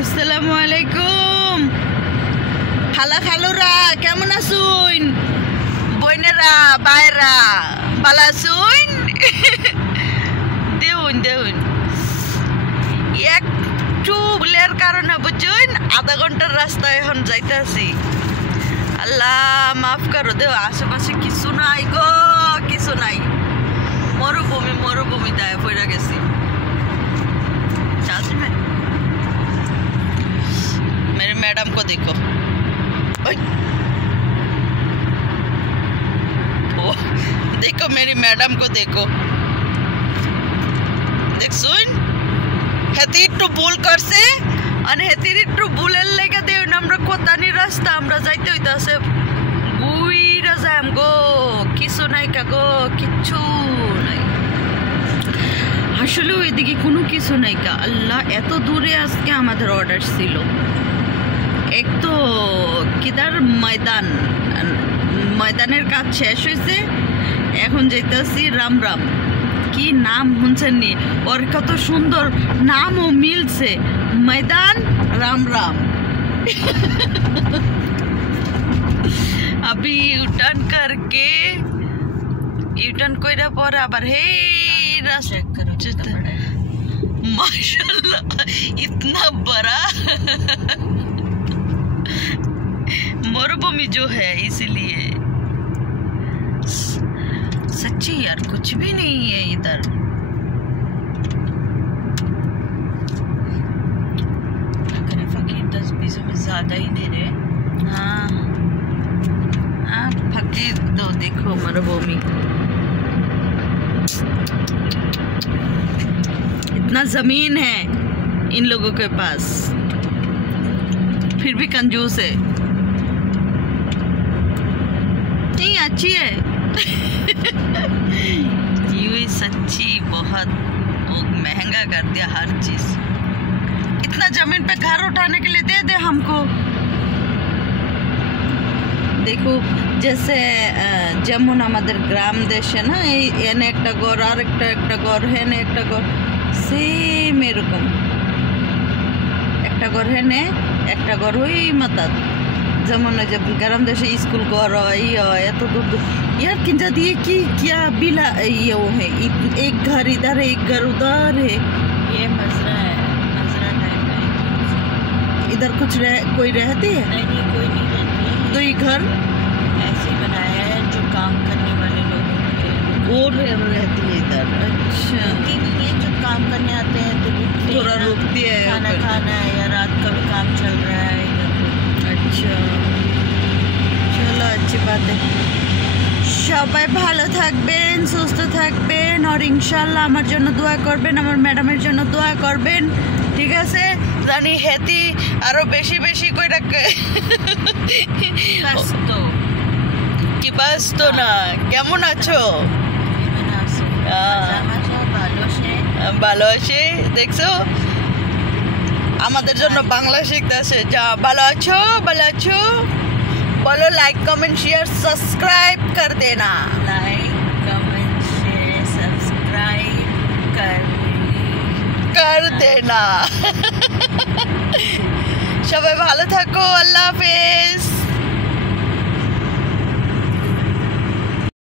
আসসালামু আলাইকুম খালা খালুরা কেমন আছুন বইনেরা বাইরা ভালো আছুন দেউন দেউন একটু ভুলের কারণে বুঝুন আধা ঘন্টার রাস্তা এখন যাইতেছি আল্লাহ মাফ করো দেও আশেপাশে কিছু নাই গো কিছু নাই মরুভূমি মরুভূমি দায় পড়ে গেছি मेरे मैडम को देखो ओ देखो मेरी मैडम को देखो देख सुन हेती टू भूल करছে আর হেতির একটু ভুলের লেগে দেও আমরা কোতানি রাস্তা আমরা যাইতে হইতাছে গুইরা যাম গো কিছু নাই কা গো কিচ্ছু নাই আসলে ওইদিকে কোনো কিছু নাই কা আল্লাহ এত দূরে আজকে আমাদের অর্ডার ছিল এক তো কিদার ময়দানের কাজ শেষ হয়েছে এখন যাইতেছি রাম রাম কি নাম শুনছেন নি ওর কত সুন্দর নামও মিলছে ময়দান রাম রাম अभी यूटर्न करके यूटर्न কইরা পরে আবার হে रास्ता माशाल्लाह इतना बड़ा मरुभूमि जो है इसलिए सच्ची यार कुछ भी नहीं है इधर फकीर 10-20 में ज्यादा ही दे रहे हाँ हाँ फकीर तो देखो मरुभूमि इतना जमीन है इन लोगों के पास फिर भी कंजूस है नहीं अच्छी है यूं सच्ची बहुत वो महंगा कर दिया हर चीज इतना जमीन पे घर उठाने के लिए दे दे हमको देखो जैसे যেমন আমাদের গ্রাম দেশে না এই এনে একটা ঘর আর একটা ঘর হেনে একটা ঘর সেম এরকম একটা ঘর হেনে একটা ঘর ওই মাতাত যেমন যে গ্রাম देशे स्कूल घर एत दूर दूर यार किंजा दिए कि क्या बिला ये वो है एक घर इधर है एक घर उधर है ये मजरा है मजरा टाइप का इधर कुछ कोई रहती है नहीं कोई नहीं रहती है तो ये घर ऐसे बनाया है जो काम करने वाले लोग वो रहती है इधर अच्छा ये जो काम करने आते हैं तो थोड़ा रुकती है खाना खाना है या रात का भी काम चल रहा है अच्छा चलो अच्छी बात है সবাই ভালো থাকবেন সুস্থ থাকবেন আর ইনশাআল্লাহ আমার জন্য দোয়া করবেন আমার ম্যাডামের জন্য দোয়া করবেন ঠিক আছে জানি হেতি আরো বেশি বেশি কইরা কি ব্যস্ত না কেমন আছো ভালো আছে দেখছো আমাদের জন্য বাংলা শিখতেছে যা ভালো আছো बोलो लाइक कमेंट शेयर सब्सक्राइब कर देना लाइक कमेंट शेयर सब्सक्राइब कर देना সবাই ভালো থাকো আল্লাহ হাফেজ।